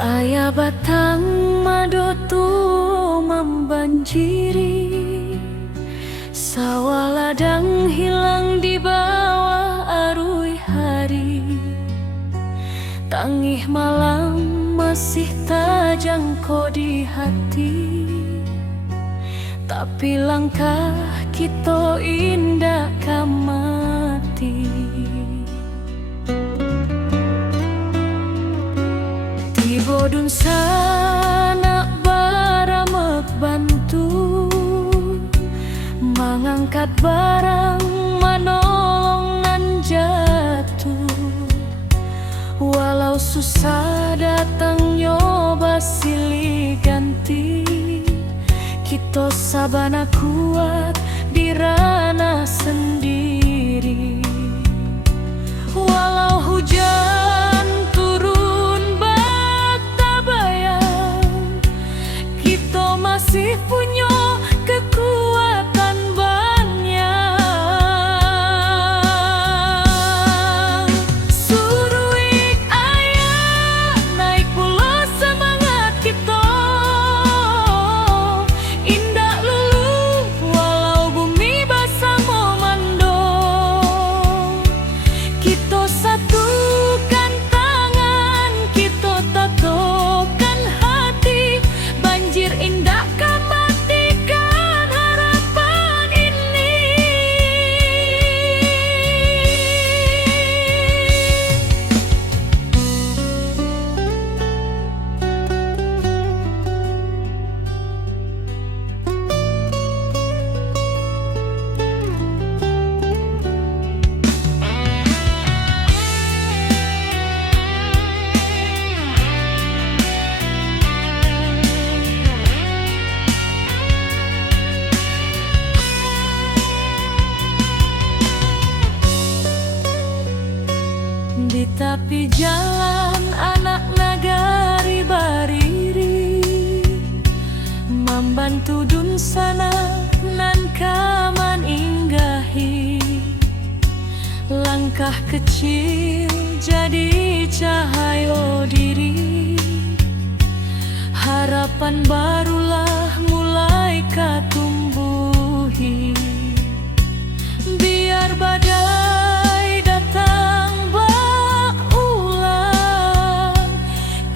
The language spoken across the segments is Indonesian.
Aya batang madotu membanjiri sawah ladang hilang di bawah arui hari. Tangih malam masih tajangko di hati, tapi langkah kita indah kamati. Di bodun sana baramek bantu mengangkat barang manolongan jatuh. Walau susah datang nyoba silih ganti, kita sabana kuat di ranah sendiri. Walau hujan turun bak tabayang, kita masih punya kekuatan banyak. Suruik ayah naik pula semangat kita, indah lulu walau bumi basah memando. Kita satukan tangan, kita tatokan hati, banjir indah kan matikan harapan ini. Di tepi jalan anak nagari bariri, membantu dun sana nan kaman inggahi. Langkah kecil jadi cahaya diri, harapan barulah mulai katumbuhi. Biar badai datang berulang,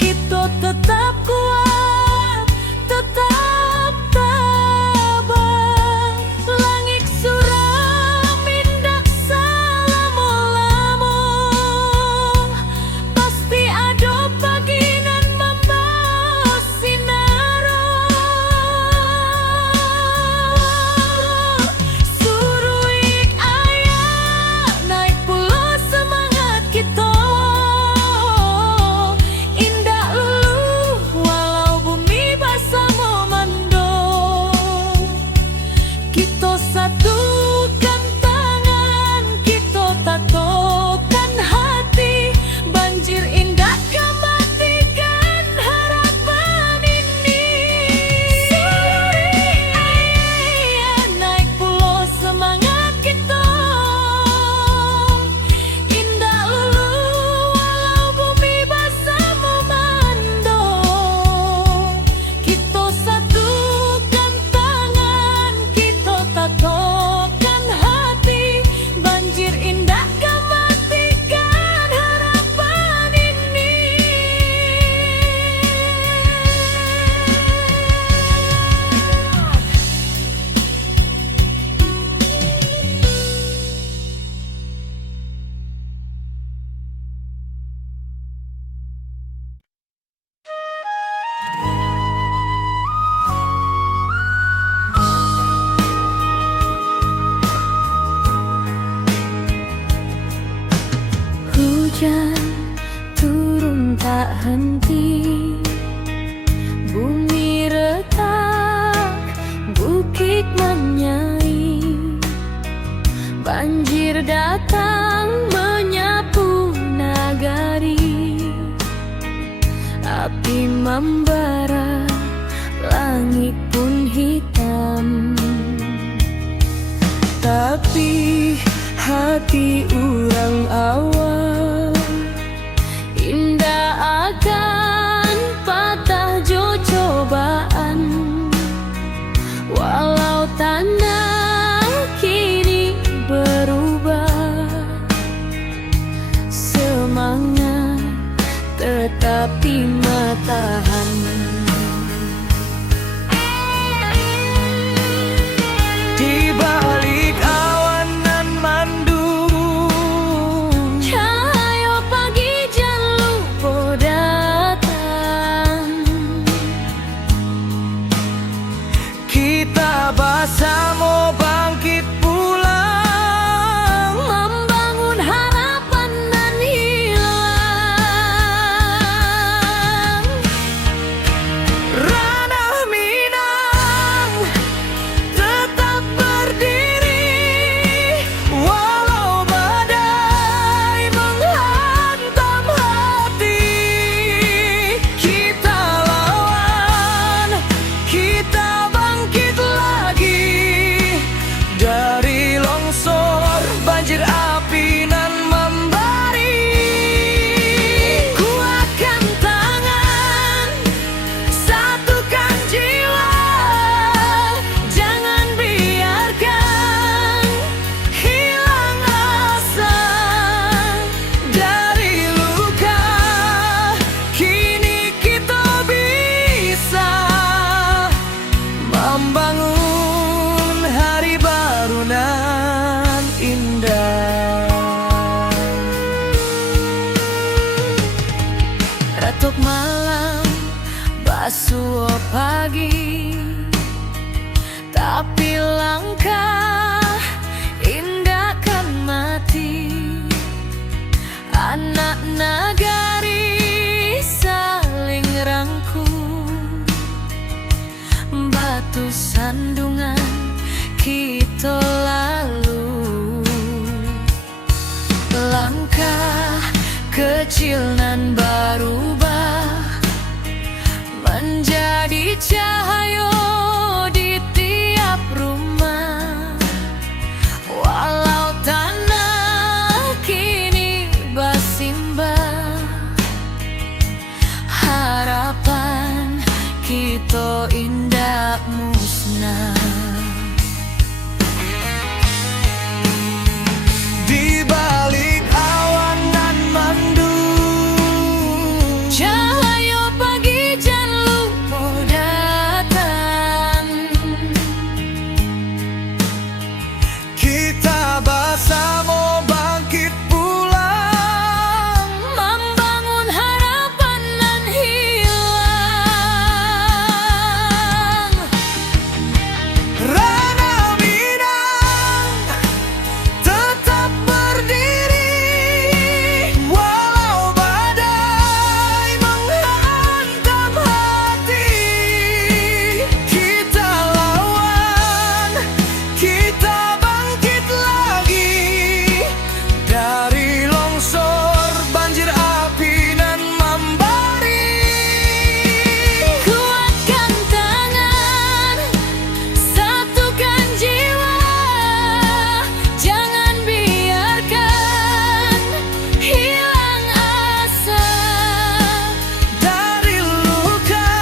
kita tetap kuat, tetap tabah. Langit suram indak salamulamu, pasti ada pagi nan membawa sinaro. Suruik ayah naik pula semangat kita, indah lulu walau bumi basah memando. Kita satukan tangan, kita tatokan hati, banjir indah kan matikan harapan ini. Suruik ayah naik pula semangat kita, indah lulu walau bumi basah memando. Kita satukan tangan, kita tatokan hati, banjir indah kan matikan harapan ini. Hujan turun tak henti, bumi retak, bukit menyai. Banjir datang menyapu nagari, api membara, langit pun hitam. Tapi hati urang awal indah akan malam, basuh pagi, tapi langkah indah kan mati. Anak nagari saling rangkul, batu sandungan kita lalu. Langkah kecil nan berubah menjadi cahaya di tiap rumah. Walau tanah kini bersimbah, harapan kita indah musnah. Di balik awan nan mendung, Cahaya pagi jan lupa datang. kita bersama bangkit pulang, Membangun harapan nan hilang. Rana Minang tetap berdiri, walau badai menghantam hati. Kita lawan, kita bangkit lagi dari longsor banjir api nan membari. Kuatkan tangan, satukan jiwa, jangan biarkan hilang asa. Dari luka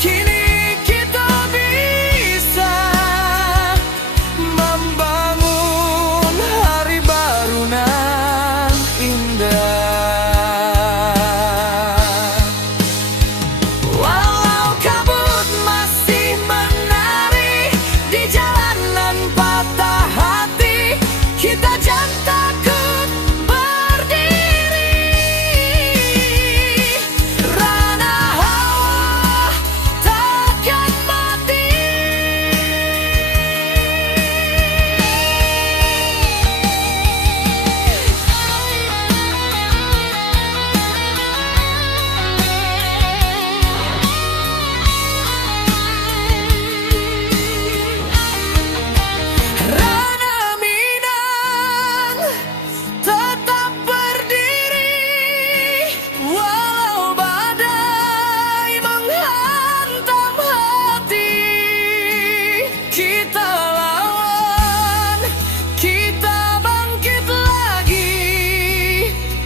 kini kita bisa membangun hari baru nan indah. Walau kabut masih menari di jalanan patah hati, kita jangan takut berdiri. Rana hawa takkan mati. Rana Minang tetap berdiri, walau badai menghantam hati. Kita lawan, kita bangkit lagi,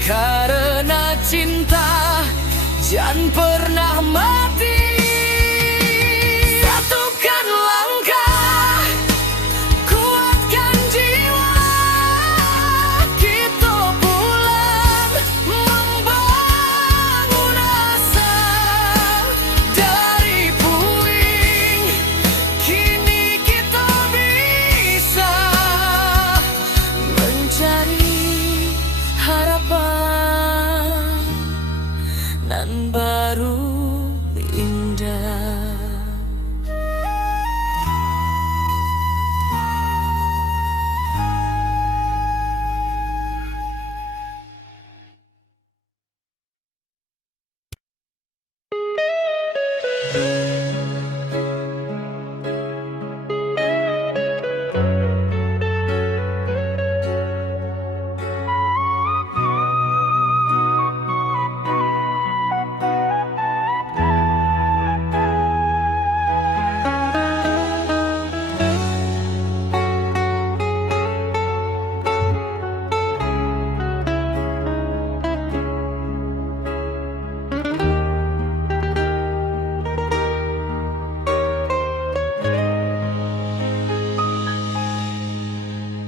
karena cinta jangan pernah mati. Satukan langkah, kuatkan jiwa, kita pulang membangun asa. Dari puing kini kita bisa mencari harapan nan baru indah.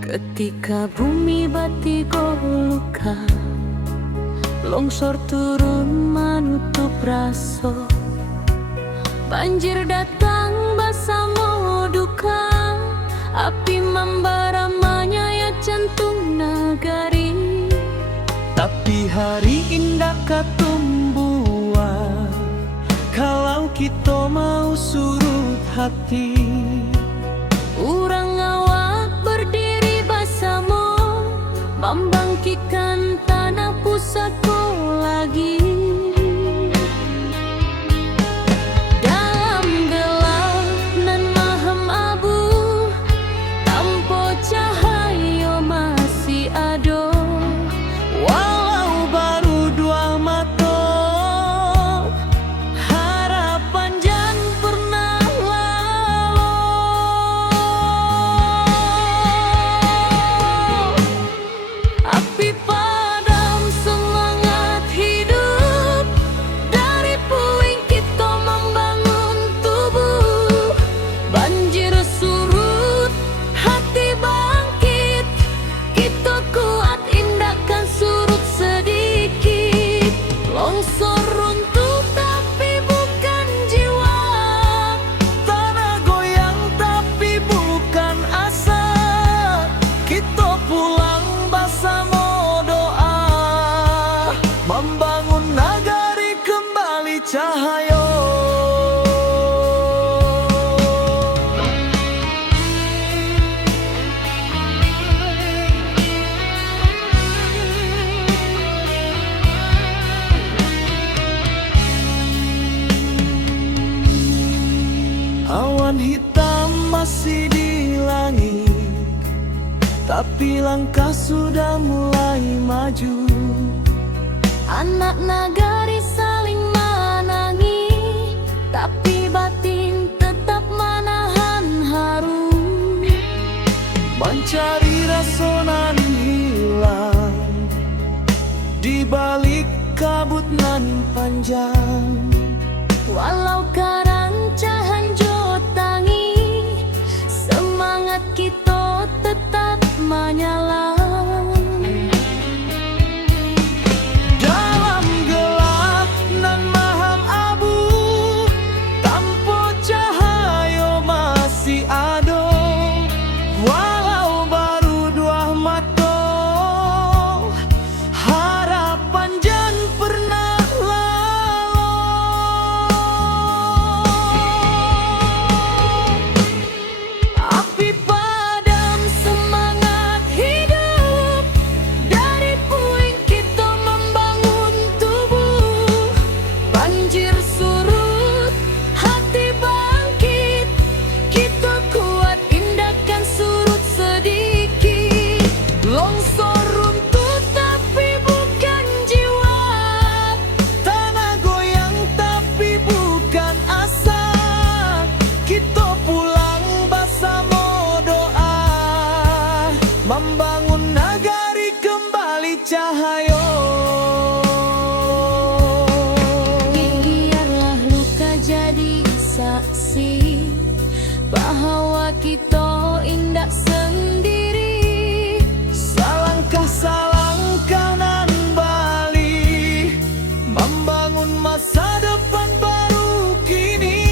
Ketika bumi batigo luka, longsor turun menutup raso, banjir datang bersama duka, api membara menyayat jantung nagari. Tapi hari indah katumbuh kita mau surut hati. Urang awak berdiri bersama, membangkitkan tanah pusatku lagi. Dalam gelap nan maham abu, tanpa cahaya masih ada. Walau baru dua mata, harapan jan pernah lalu. Api padam semangat hidup, dari puing kita membangun tubuh. Banjir surut, hati bangkit, kita kuat indahkan surut sedikit. Longsor runtuh tapi bukan jiwa, Tanah goyang tapi bukan asa. Kita pulang bersama doa, membangun nagari kembali cahaya. Awan hitam masih di langit, tapi langkah sudah mulai maju. anak nagari saling menangi, tapi batin tetap menahan haru. Mencari rasa nan hilang di balik kabut nan panjang. Walau karancahan jotangi, semangat kita tetap menyala. Dalam gelap nan maham abu, tanpa cahaya masih ada. Walau baru dua mata, harapan jan pernah lalu. Api padam semangat hidup, dari puing kita membangun tubuh. Banjir surut, hati bangkit, kita kuat indahkan surut sedikit. Longsor runtuh tapi bukan jiwa, tanah goyang tapi bukan asa. Kita pulang bersama doa, membangun nagari kembali cahaya. Biarlah luka jadi saksi bahwa kita indah sendiri. Salangkah nan bali, membangun masa depan baru kini.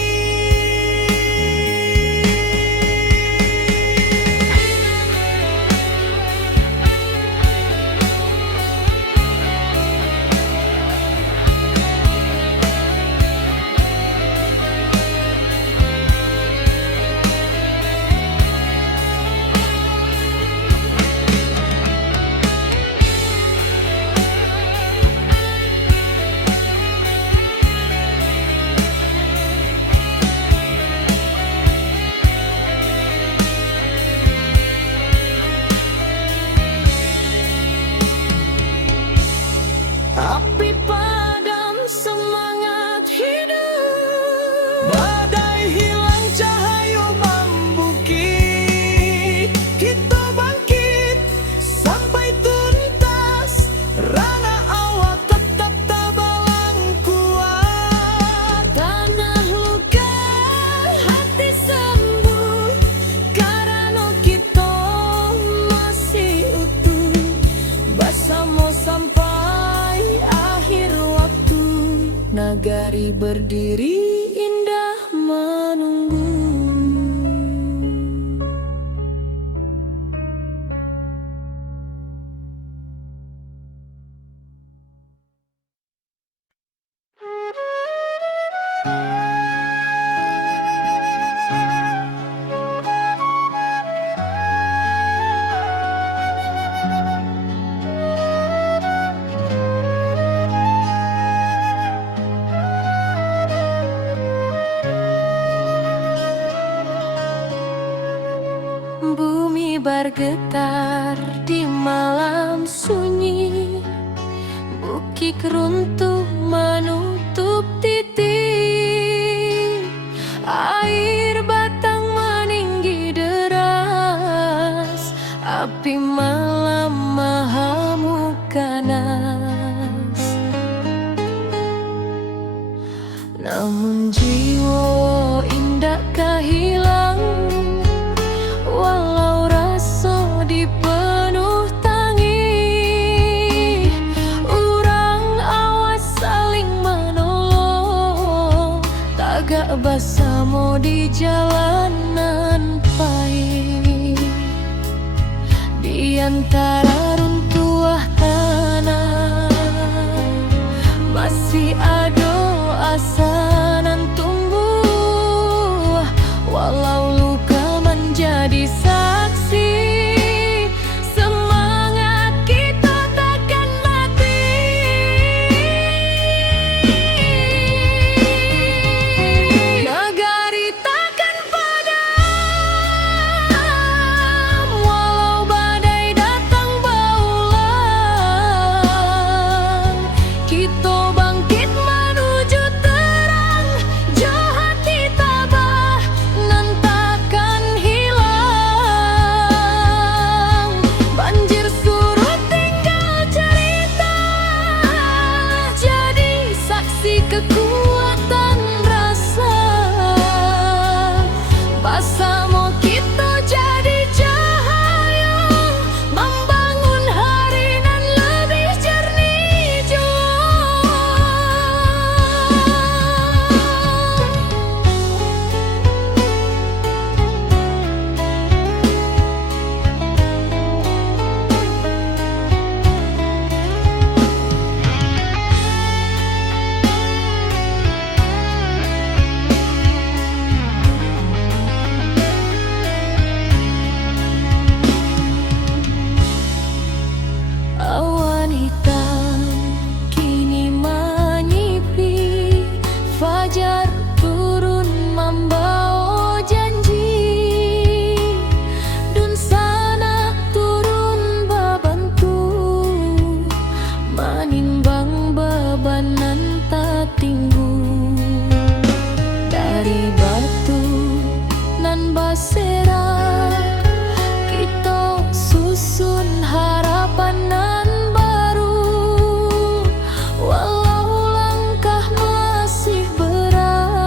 Api padam semangat hidup, Badai hilang cahaya membukit, kita bangkit sampai tuntas. Rana awak tetap tabalang kuat. tanah luka hati sembuh, karena kita masih utuh. Bersama sampai akhir waktu, nagari berdiri indah menunggu. bergetar di malam sunyi. Bukit runtuh menutup titik, air batang meninggi deras, api malam mahamuk ganas. Namun jiwa indah hilang, walau rasa dipenuh tangi. Urang awas saling menolong, tagak bersama di jalanan pahit. Di antara runtuh tanah masih ada asa nan tumbuh, walau luka menjadi saksi. Semangat kita takkan mati. Nagari takkan padam, walau badai datang berulang. Kita bangkit menuju terang, jauh hati tabah nan takkan hilang. Banjir surut tinggal cerita, jadi saksi kekuatan rasa. Bersama kita jadi cahaya, membangun hari nan lebih jernih jua. Awan hitam kini menyipi, fajar turun membawa janji. Dun sana turun babantu, menimbang beban nan tak tinggu. Dari batu nan berserak, kita susun harapan nan baru. Walau langkah masih berat,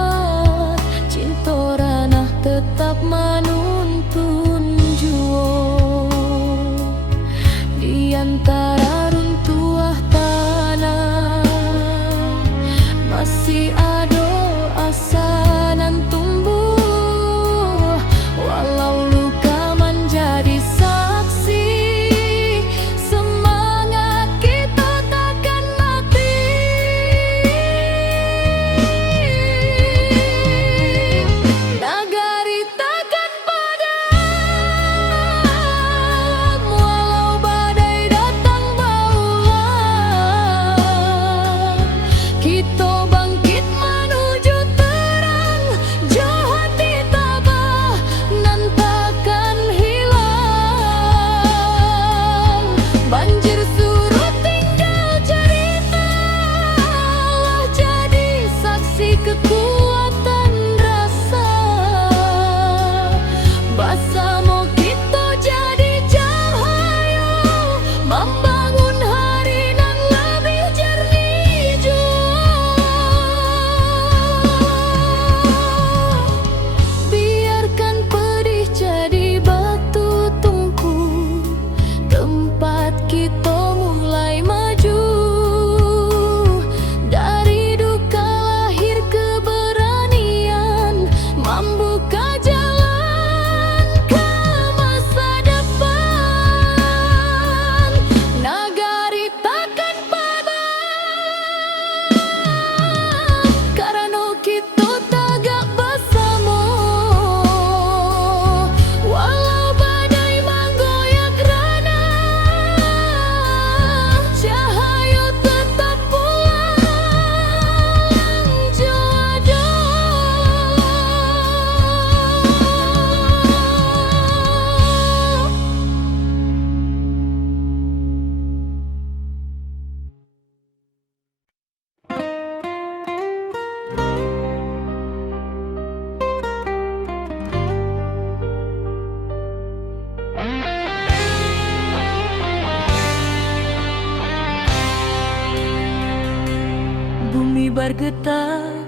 bergetar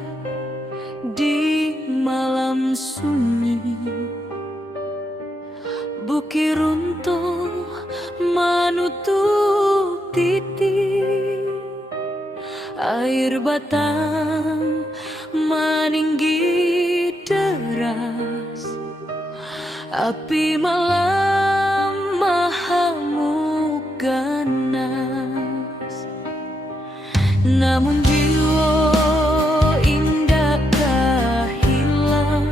di malam sunyi. Bukit runtuh menutup titik, air batang meninggi deras, api malam mahamuk ganas. Namun jiwa indakkah hilang,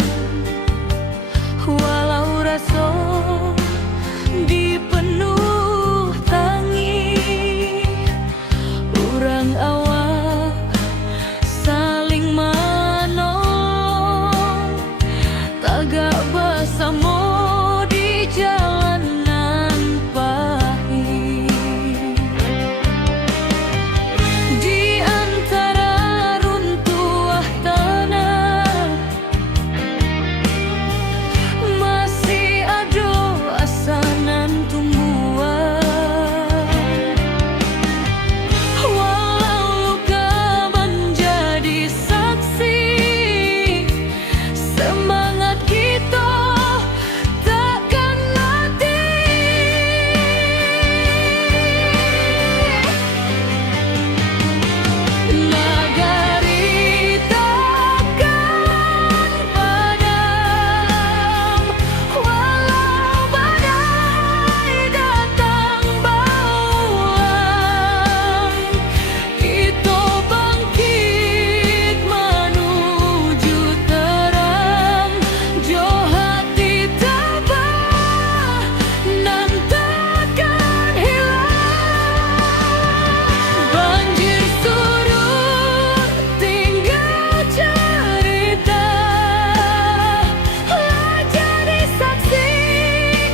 walau rasa dipenuh tangi. Urang awak saling menolong, tagak bersama di jalanan pahit. Di antara runtuh tanah masih ada asanan tumbuhan. Walau luka menjadi saksi, semangat kita takkan mati. Nagari takkan padam, walau badai datang bauang. Kita bangkit menuju terang, jo hati tabah nan takkan hilang. Banjir surut tinggal cerita, jadi saksi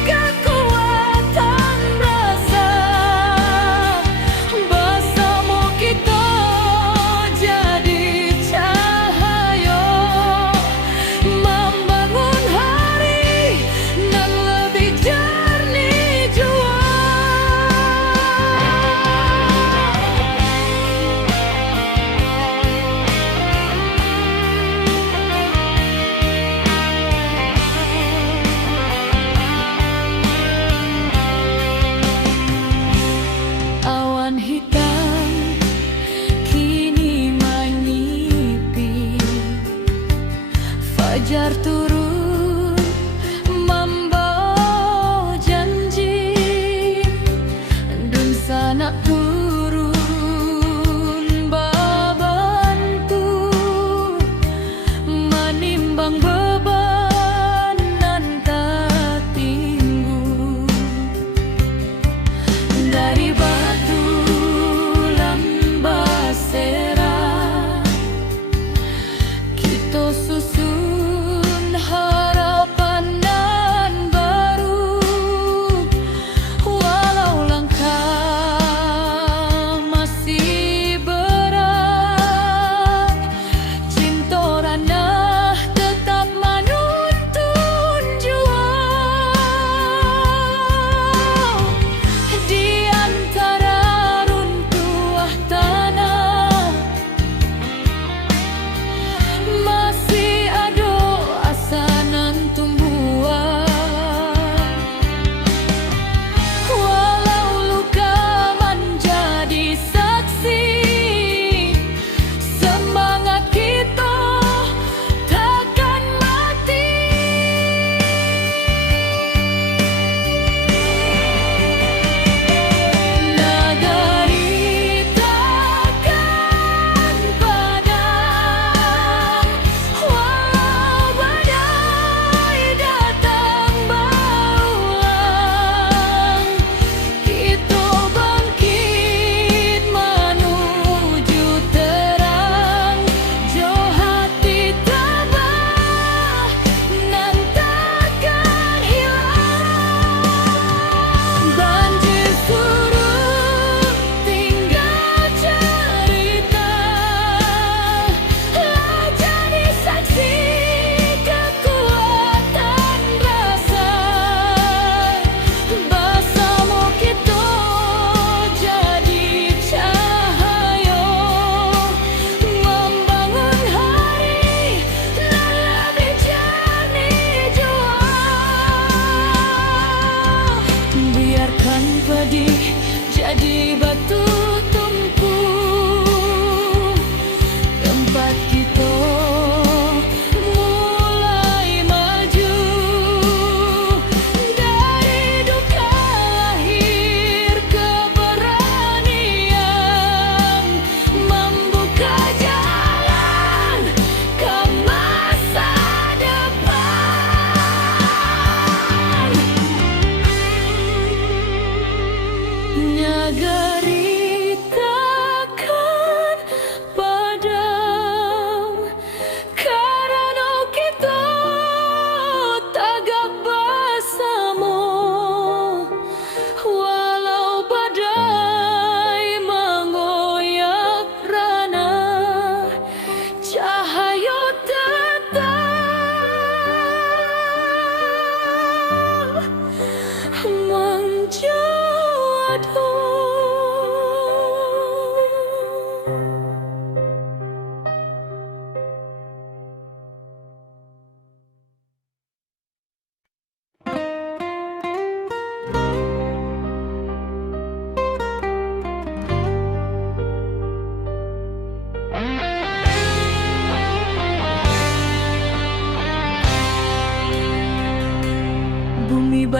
kekuatan rasa. Bersama kita jadi cahaya, membangun hari nan lebih jernih jua. Awan hitam kini menyipi, fajar turun membawa janji, dan sanak turun babantu menimbang beban nan tak tinggu. Dari batu lambasera kita susun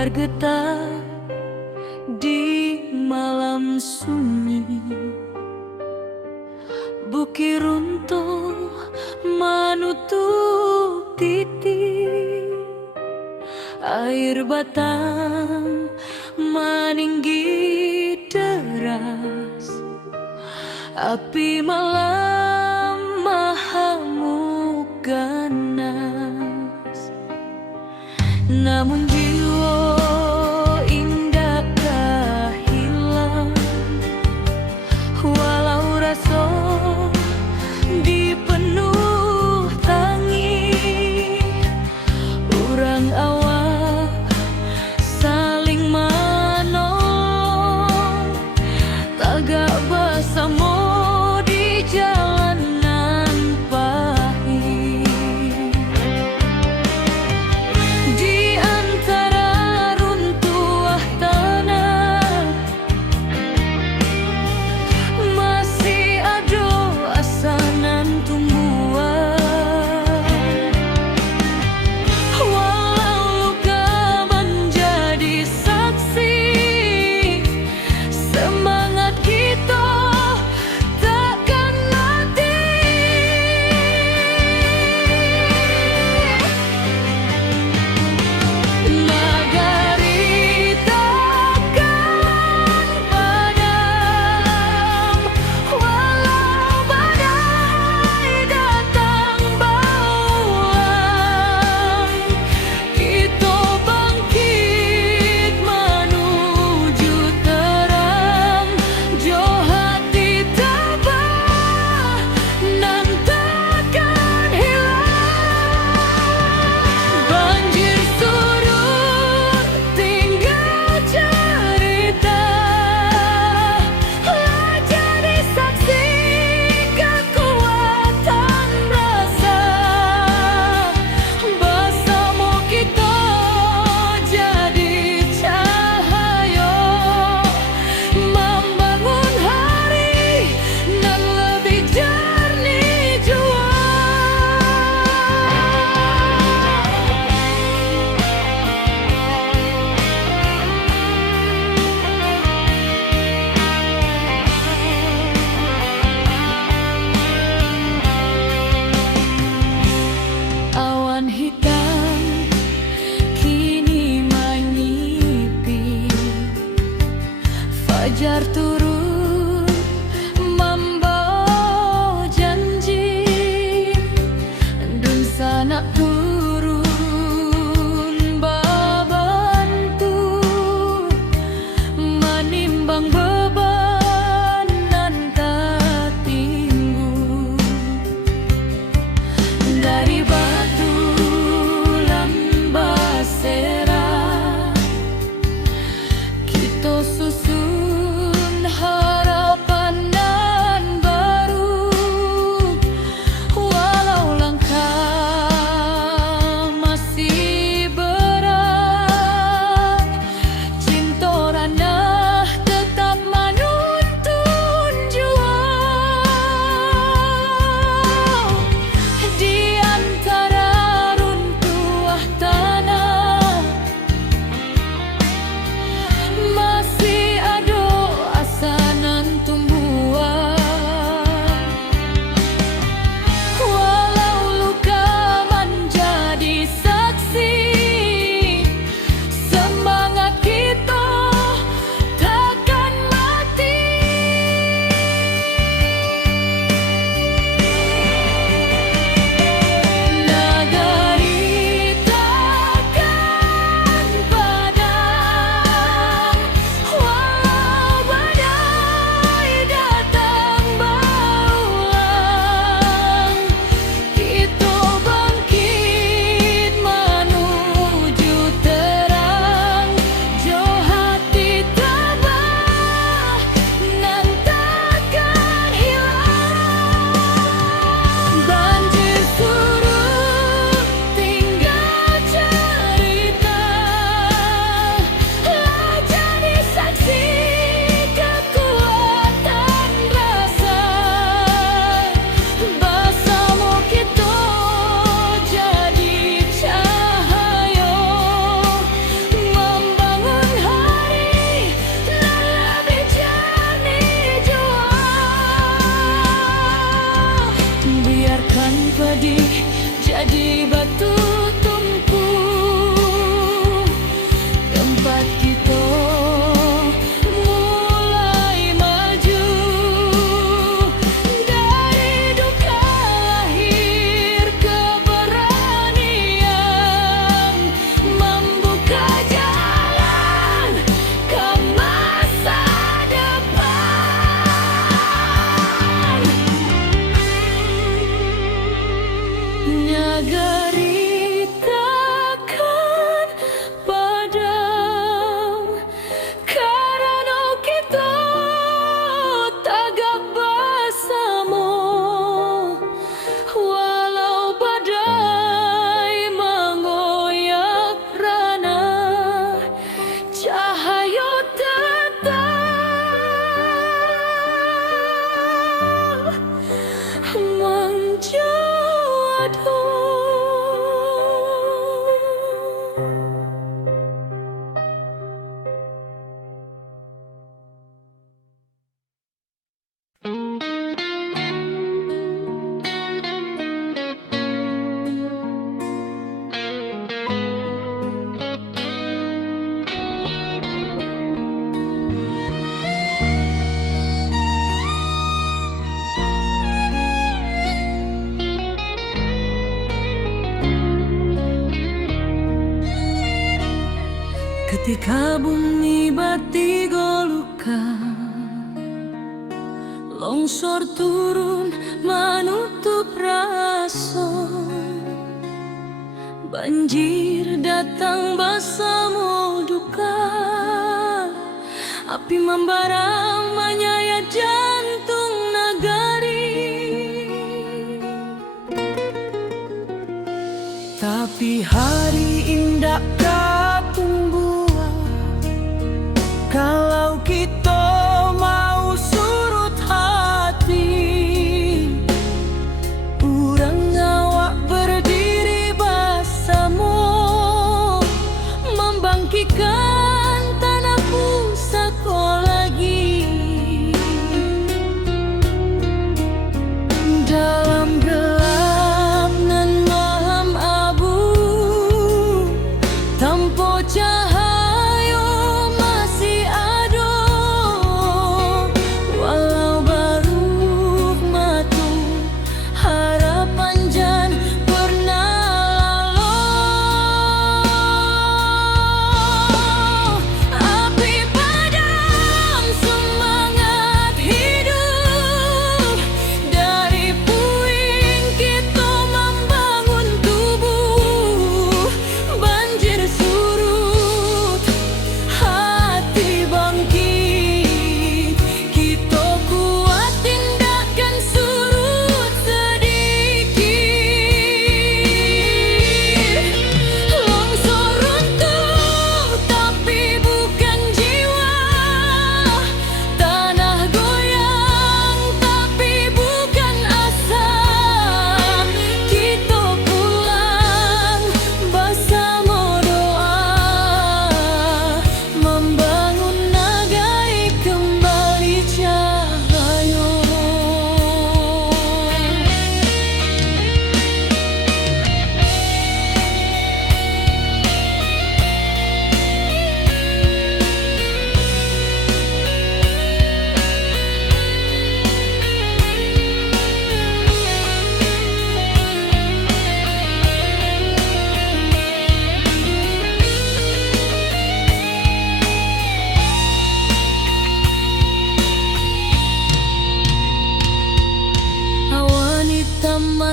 bergetar di malam sunyi. Bukit runtuh menutup titik, air batang meninggi deras, api malam mahamuk ganas. Namun jiwa indakkah hilang, walau rasa dipenuh tangi. Urang awak saling menolong, tagak bersama di jalanan pahit. Di antara jadi batu tumpul, tempat kita mulai maju. Dari duka lahir keberanian, membuka jalan ke masa depan. Nagari takkan padam karena kita tagak bersama. Walau badai mengoyak rana, cahaya tetap menjadi. Ketika bumi bati golukan, longsor turun menutup rasa, banjir datang bersama duka, api membara menyayat jantung nagari. Tapi hari indah kalau kita mau surut hati, urang awak berdiri bersama, membangkitkan tanah pusaka lagi. Dalam gelap nan malam abu, tanpa cahaya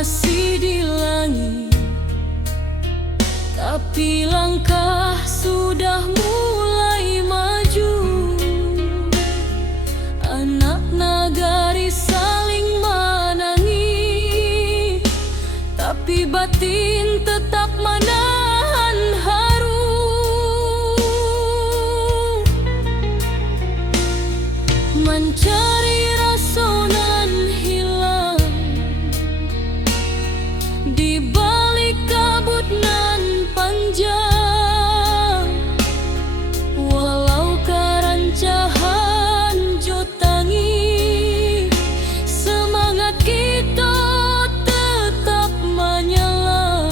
masih di langit, tapi langkah sudah mulai maju. Anak nagari saling menangis, tapi batin tetap menahan haru. Mencari rasa nan hilang di balik kabut nan panjang. Walau kerancahan jotangi, semangat kita tetap menyala.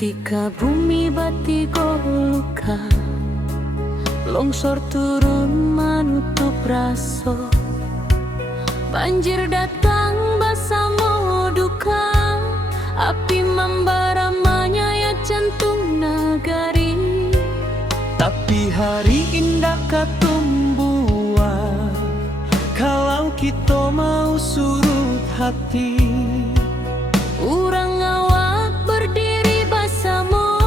Ketika bumi batigo luka, longsor turun menutup raso, banjir datang bersama duka, api membara menyayat jantung nagari. Tapi hari indah katumbuhan kalau kita mau surut hati. Urang awak berdiri bersama,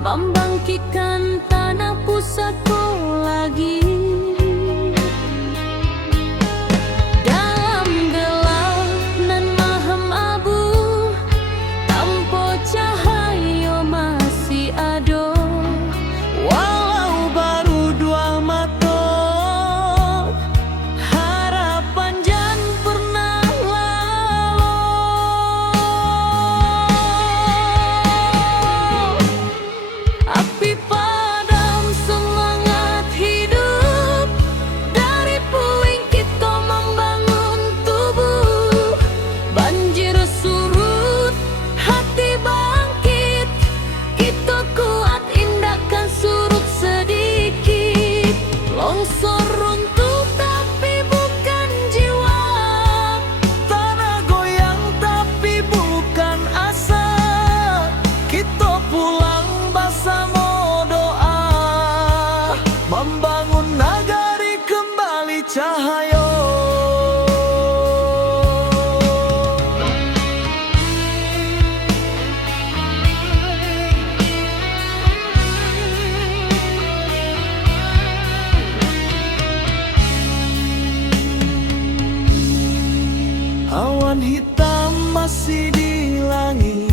membangkitkan tanah pusatku lagi. Dalam gelap nan maham abu, tanpa cahaya masih ada. Walau baru dua mata, harapan jan pernah lalu. Api padam semangat hidup, dari puing kita membangun tubuh. Banjir surut, hati bangkit, kita kuat indahkan surut sedikit. Longsor runtuh tapi bukan jiwa, Tanah goyang tapi bukan asa. Kita pulang bersama doa, membangun nagari kembali cahaya. Awan hitam masih di langit,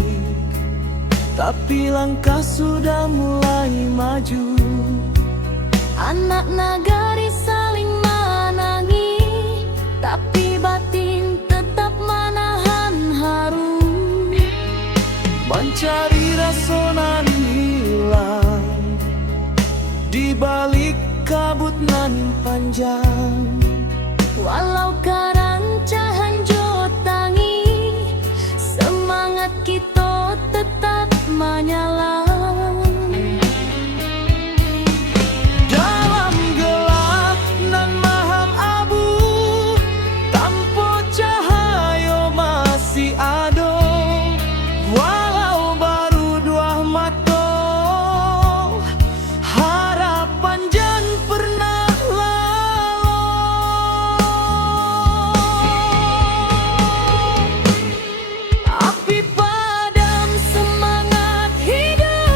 tapi langkah sudah mulai maju. anak nagari saling menangi, tapi batin tetap menahan haru. Mencari rasa nan hilang di balik kabut nan panjang. Walau karancahan jotangi, semangat kita tetap menyala. Dalam gelap nan maham abu, tanpa cahaya masih ada. Walau baru dua mata, harapan jan pernah lalu. Api padam semangat hidup,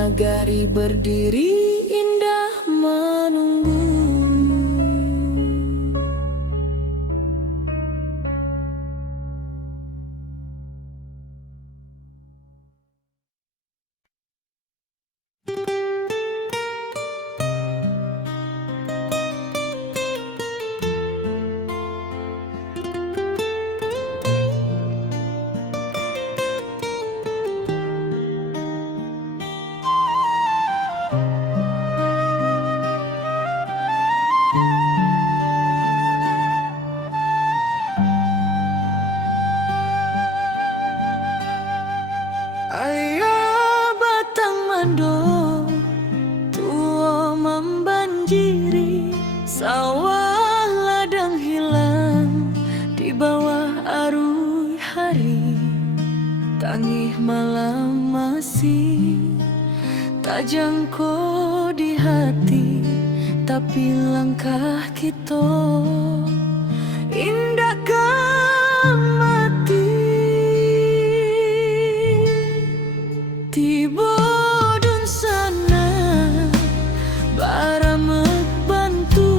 nagari berdiri indah menunggu. Ayah batang mando tua membanjiri, sawah ladang hilang di bawah arus hari. Tangih malam masih tak jangkau di hati, tapi langkah kita indahkan mati. Tiba dun sana baramek bantu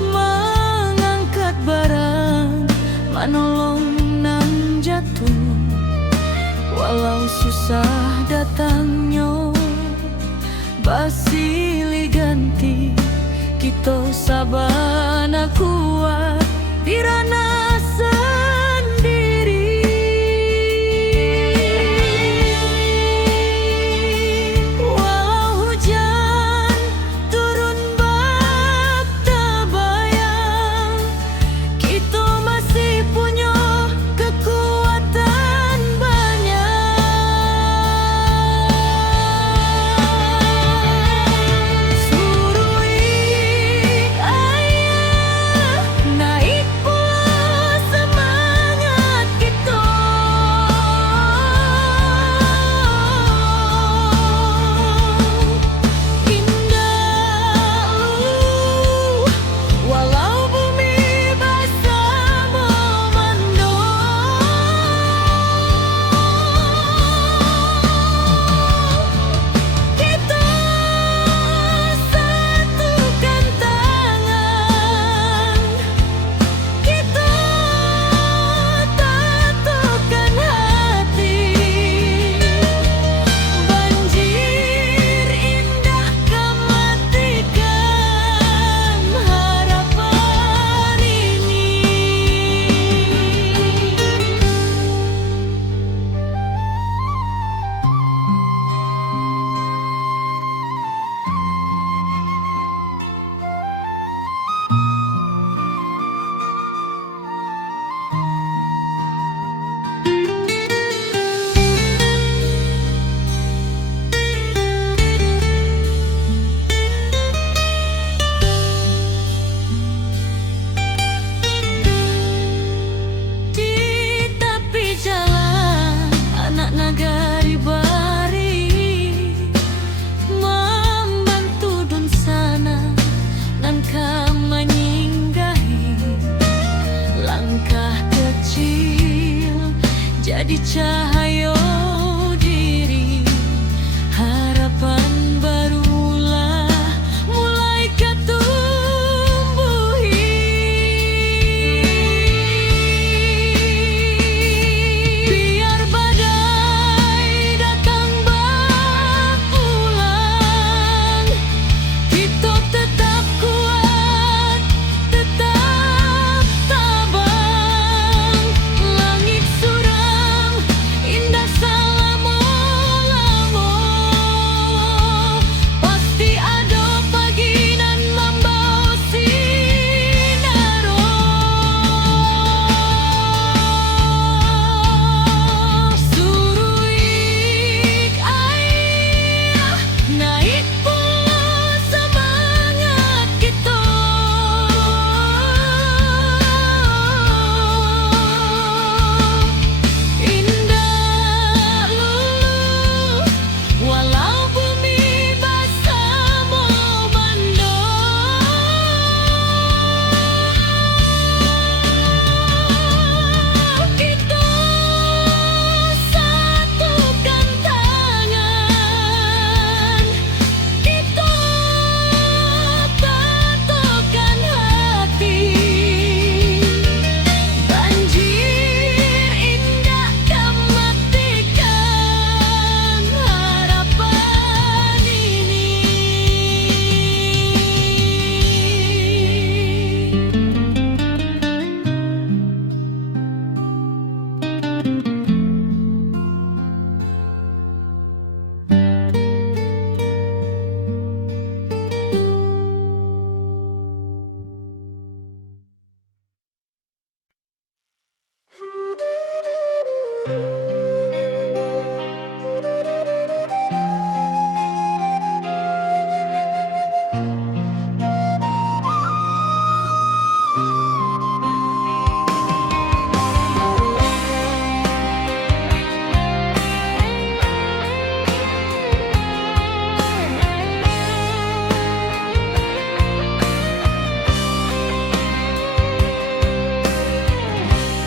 mengangkat barang, manolong nang jatuh. Walau susah datangnya basili ganti, kita sabana kuat dirana sendiri. Walau hujan turun bak tabayang, kita masih punya kekuatan banyak. Surui ayah naik pula semangat kita. Indah walau bumi basah memando, kita satukan tangan, kita tatukan hati. Banjir indah kematikan harapan ini. Di tepi jalan anak nagari bari membantu dun sana nan menyinggahi. Langkah kecil jadi cahaya diri, harapan barulah mulai ketumbuhi. Biar badai datang berulang, kita tetap kuat, tetap tabang. Langit suram indah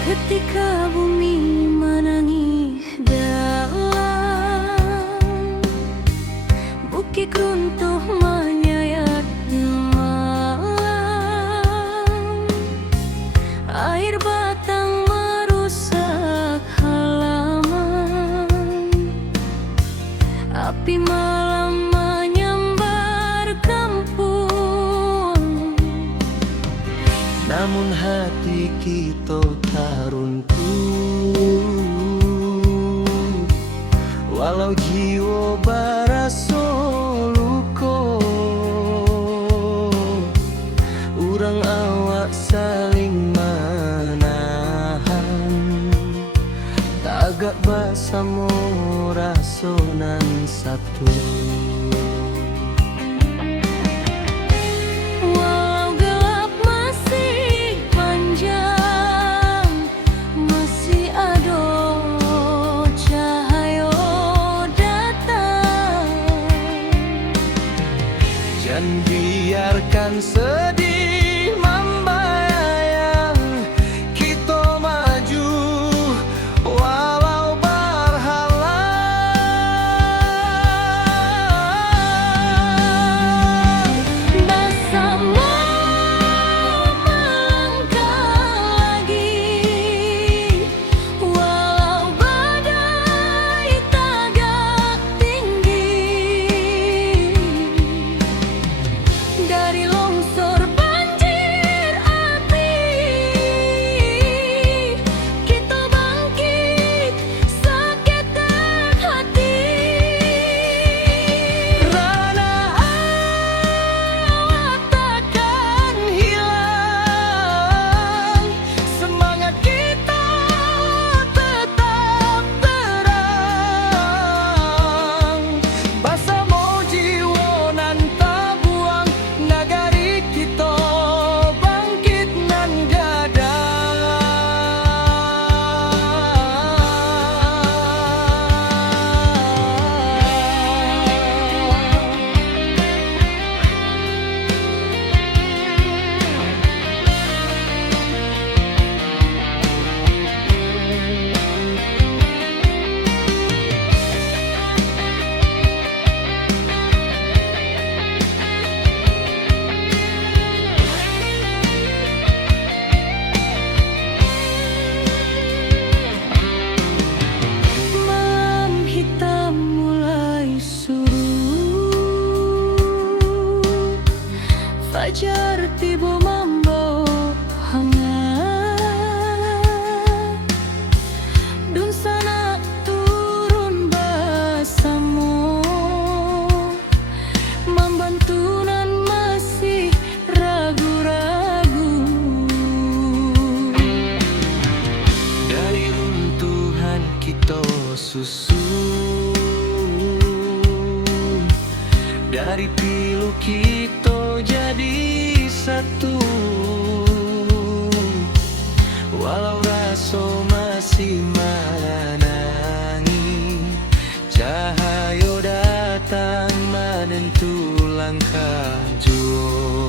Ketika bumi menangis dalam, bukit runtuh menyayat malam, air batang merusak halaman, api malam menyambar kampung. Namun hati kita tak runtuh, walau jiwa baraso luko. Urang awak saling menahan, tagak basamo rasonan satu. Walau gelap masih panjang, masih ada cahaya datang. Jangan biarkan sedih membayang, kita maju walau berhalang. Bersama melangkah lagi, walau badai tagak tinggi. Dari longsor banjir api, kita bangkit seketek hati. Rana awak takkan hilang, semangat kita tetap terang. Basamo jiwa nan tabuang, nagari kita bangkit nan gadang. Malam hitam mulai surut, fajar tiba membawa hangat. Dun sana turun bersama, membantu nan masih ragu-ragu. Dari runtuhan kita susun, dari pilu kita jadi satu. Walau raso masih menangi, cahaya datang menentu langkah jua.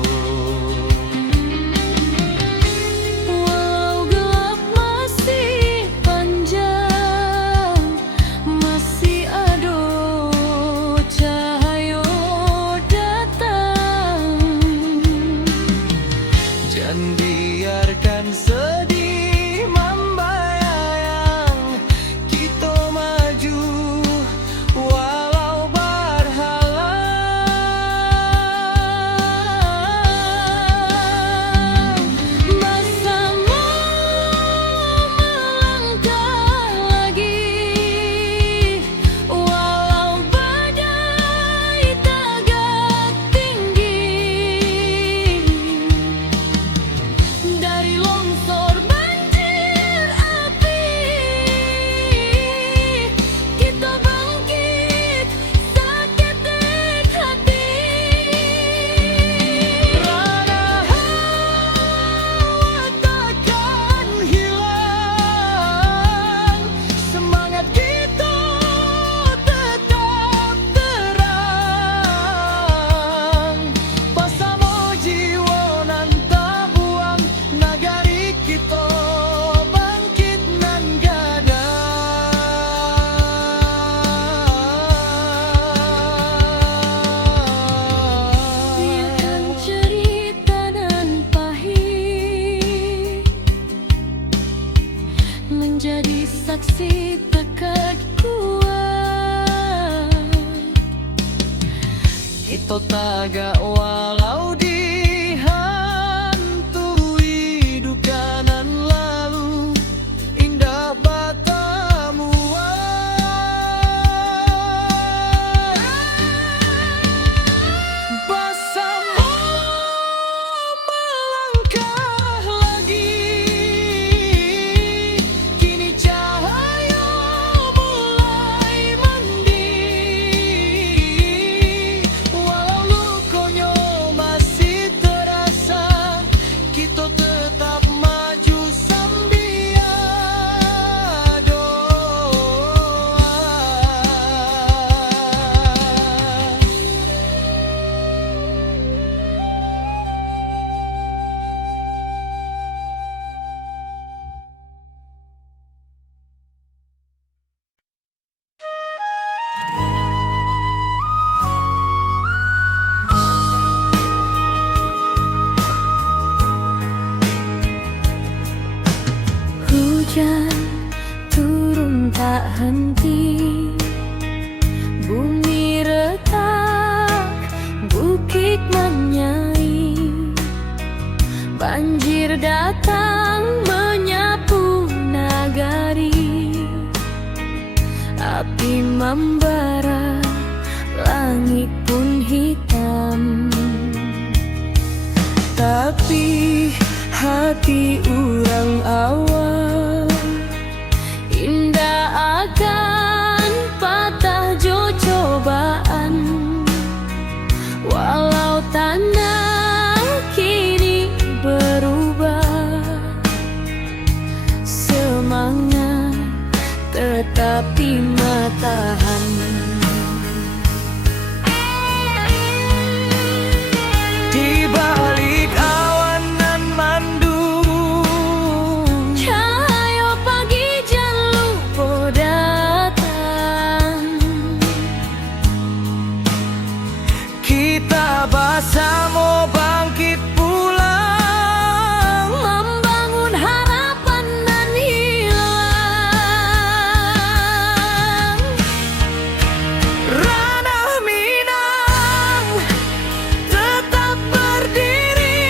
Walau gelap masih panjang, masih ada cahaya datang. Jangan biarkan sedih membayang, saksi tekad kuat. Kita taga walau dihantui duka nan lalu, indah batamu bersama melangkah lagi. Kini cahaya mulai mandi, walau lukonya masih terasa, kita tetap maju sambil doa. Hujan turun tak henti, bumi retak, bukit menyai, banjir datang menyapu nagari, api membara, langit pun hitam. Tapi hati urang awal indah akan patah jo cobaan, walau tanah kini berubah, semangat tetapi matahan. Di balik awan nan mandung, Cahaya pagi jangan lupa datang. kita bersama bangkit pulang, Membangun harapan nan hilang. ranah Minang tetap berdiri,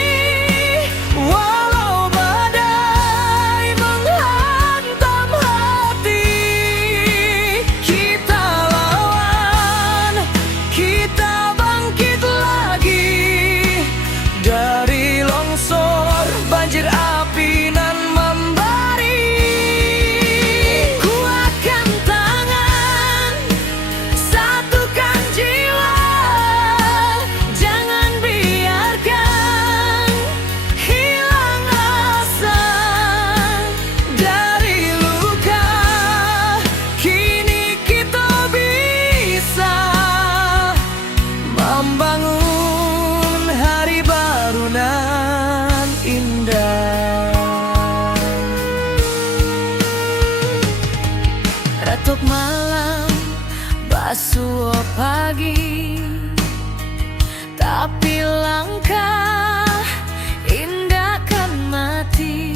walau badai menghantam hati. Kita lawan, kita bangkit lagi, dari longsor banjir api nan membari. Kuatkan tangan, satukan jiwa, jangan biarkan hilang asa. Dari luka kini kita bisa membangun hari baru nan indah. Retuk malam, basuh pagi, tapi langkah indah kan mati.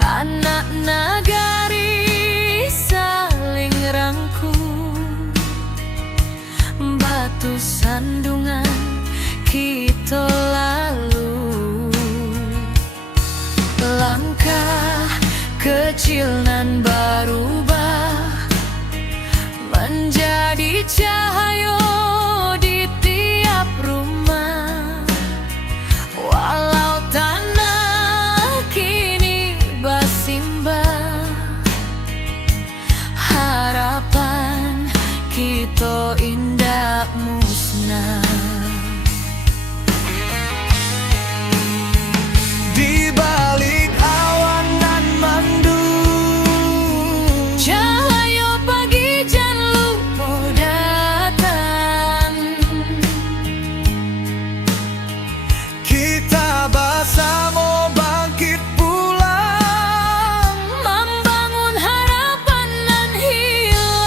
Anak nagari saling rangkul, batu sandungan kita lalu. Langkah kecil nan berubah menjadi cahaya di tiap rumah, walau tanah kini bersimbah, harapan kita indah musnah. Di balik awan nan mandung, Cahaya pagi jangan lupa datang. kita bersama bangkit pulang, Membangun harapan nan hilang.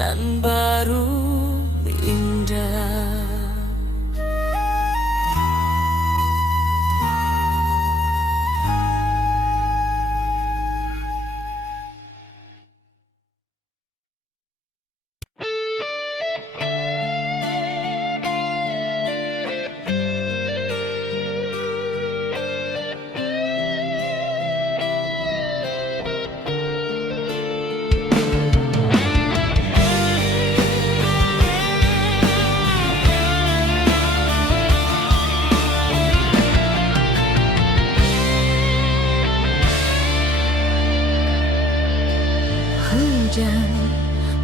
nan baru indah. Hujan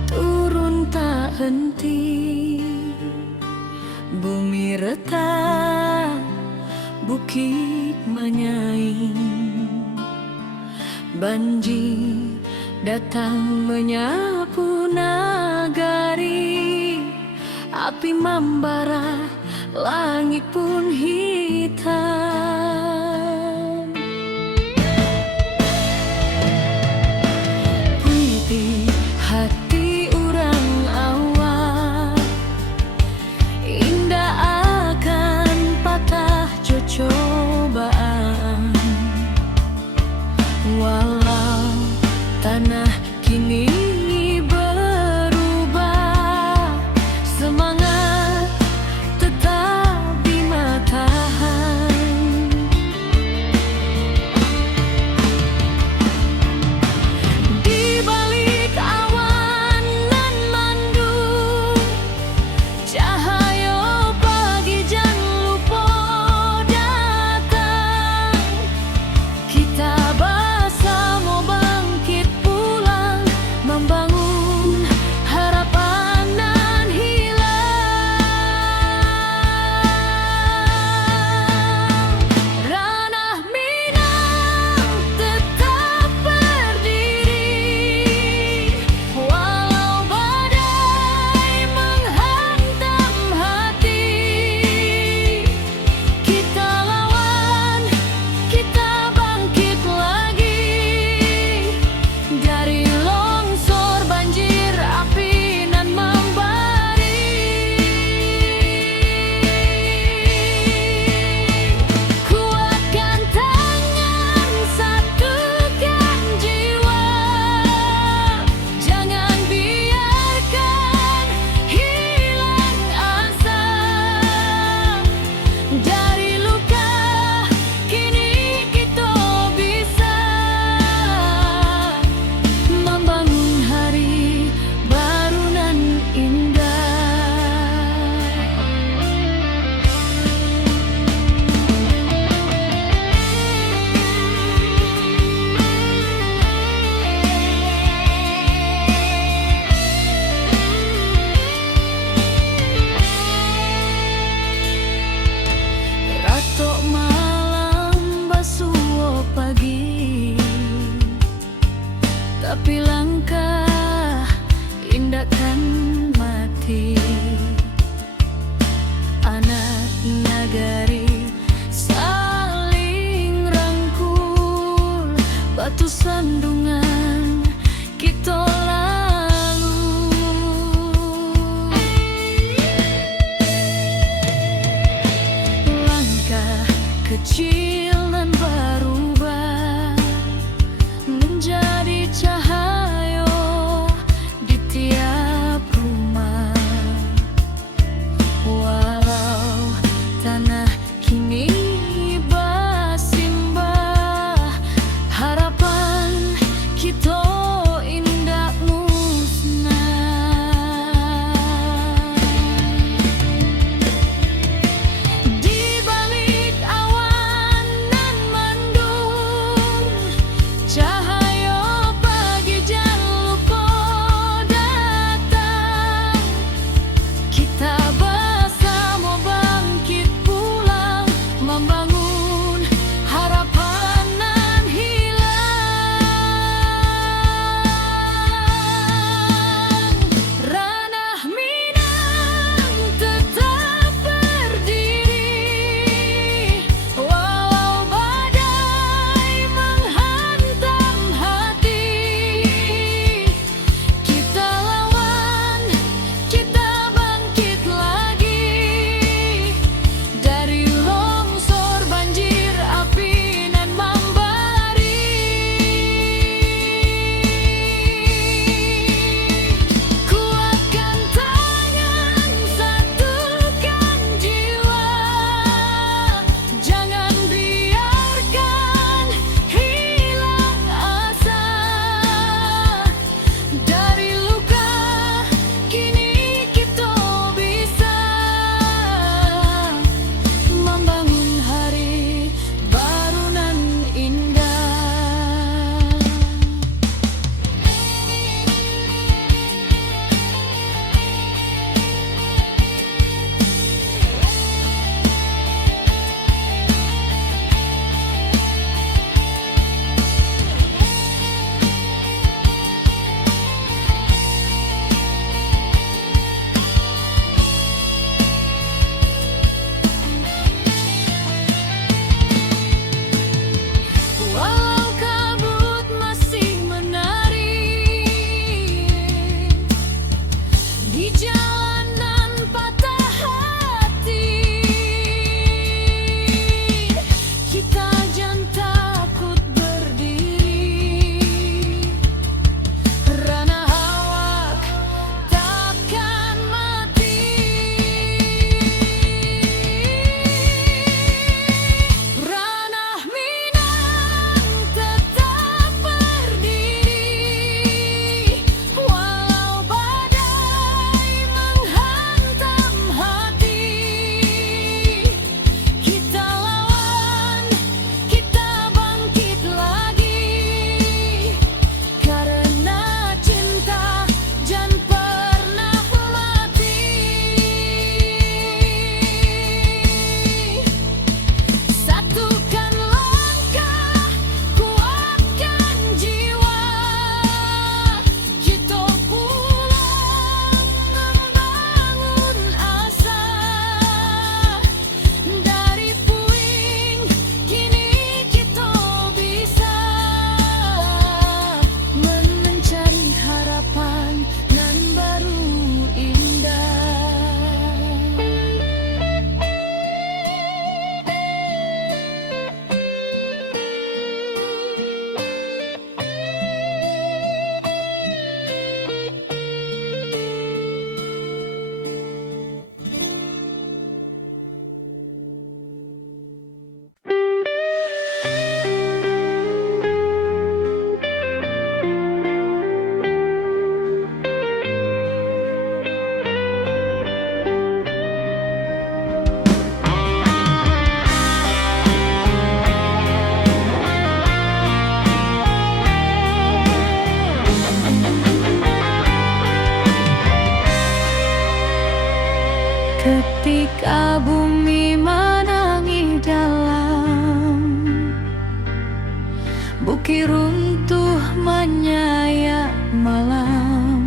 turun tak henti, bumi retak, bukit menyaing. Banjir datang menyapu nagari, api membara, langit pun hitam. Hati orang awak indah akan patah cobaan, walau tanah kini berubah, semangat tetap di matahan. Nalika bumi manangi dalam, bukit runtuh menyaya malam,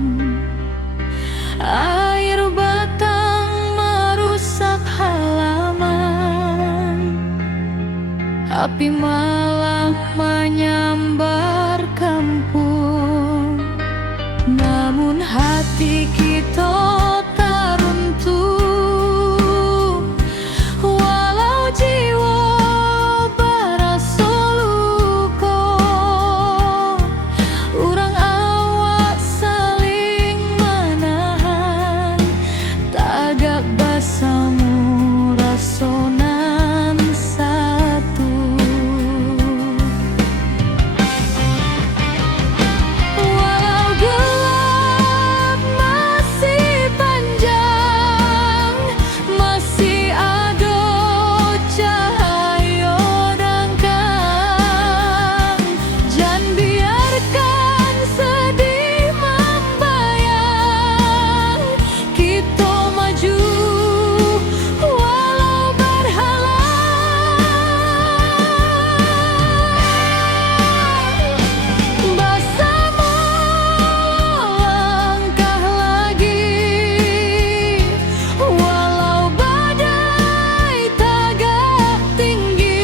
air batang merusak halaman, api malam menyambar kampung. Namun hati kita tak runtuh, walau jiwa berasa luka. Urang awak saling menahan, tagak basamu rasonan satu. Walau gelap masih panjang, masih ada cahaya rangkang. Jangan biarkan sedih membayang, kita maju walau berhalang. Bersama langkah lagi, walau badai tagak tinggi.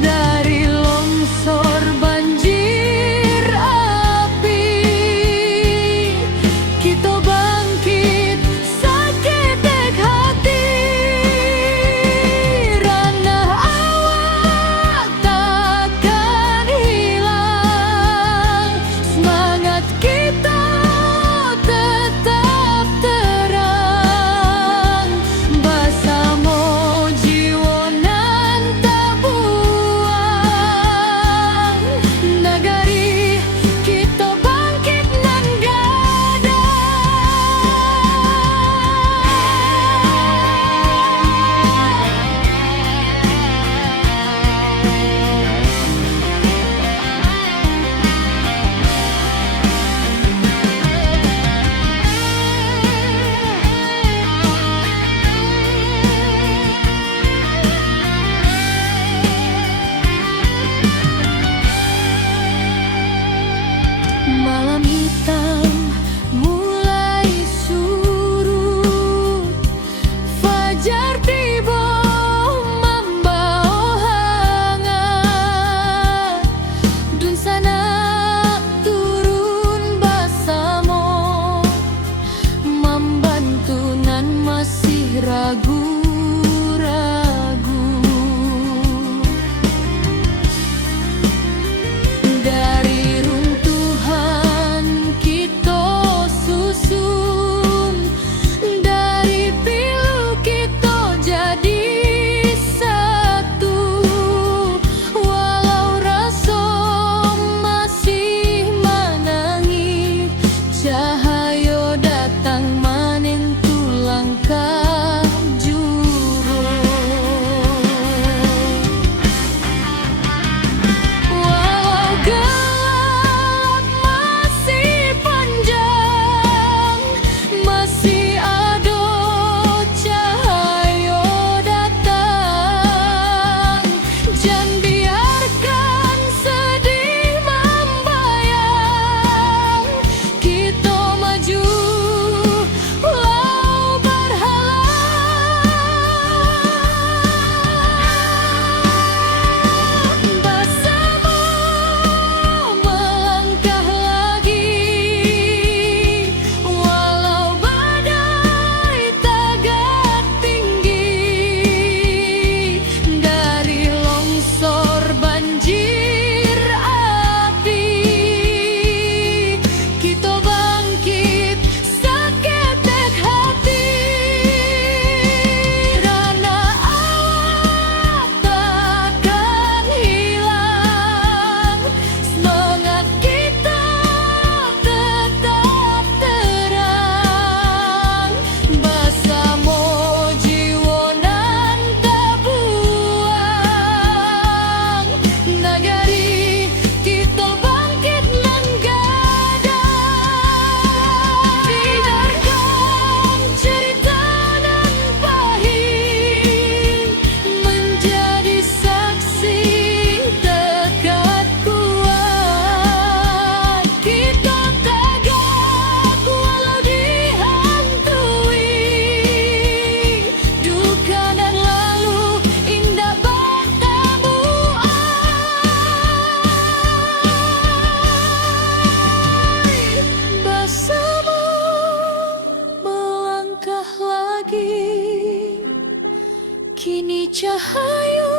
Dari longsor banjir api, kita bangkit saketek hati. Ranah awak takkan hilang, semangat kita tetap terang. Bersama jiwa nan tak buang, negari kita bangkit nan gadang. Cahayu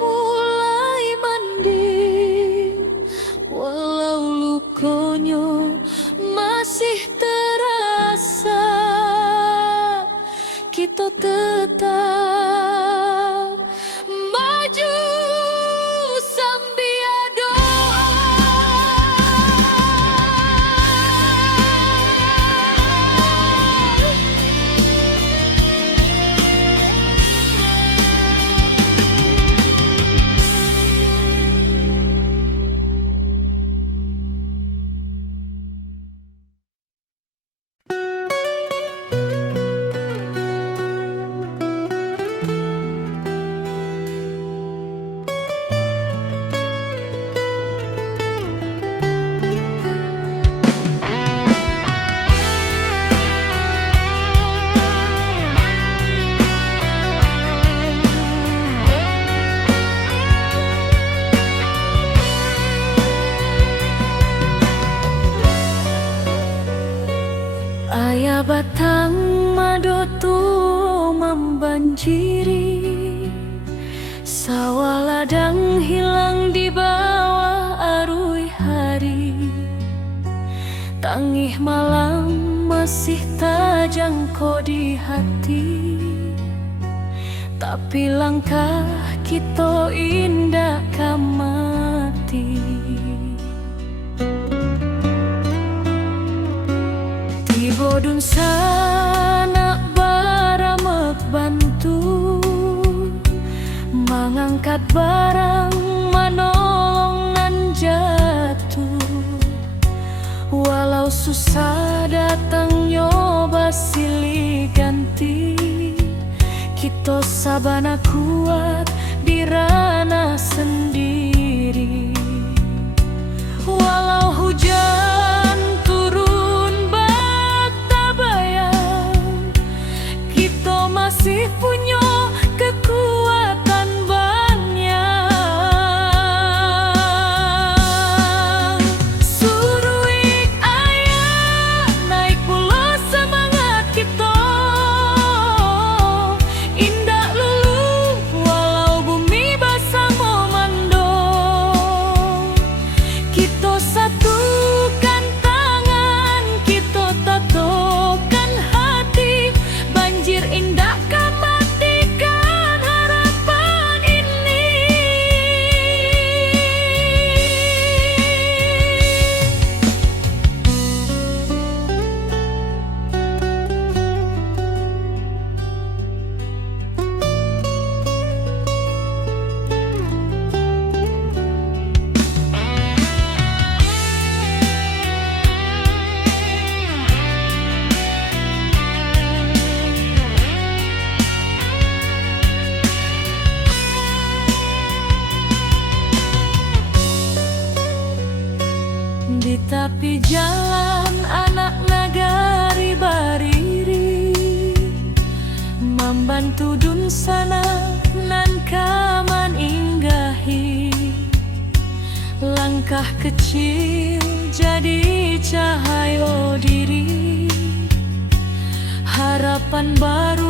mulai mending, walau lukonyo masih terasa. Kita tetap maju sambil doa. Ayah batang madotu membanjiri, sawah ladang hilang di bawah arus hari. Tangih malam masih terjangkau di hati, tapi langkah kita indah kamati. Bodun sana baramek bantu, mengangkat barang manolong nan jatuh. Walau susah datang nyoba silih ganti, kita sabana kuat di ranah sendiri. Walau hujan masih punya kekuatan banyak. Suruh ayah naik pula semangat kita, indah lulu walau bumi basah memando. Kita satukan tangan, kita tatokan hati, banjir indah di tepi jalan anak nagari bariri, membantu dun sana nan kaman inggahi. Langkah kecil jadi cahaya diri, harapan baru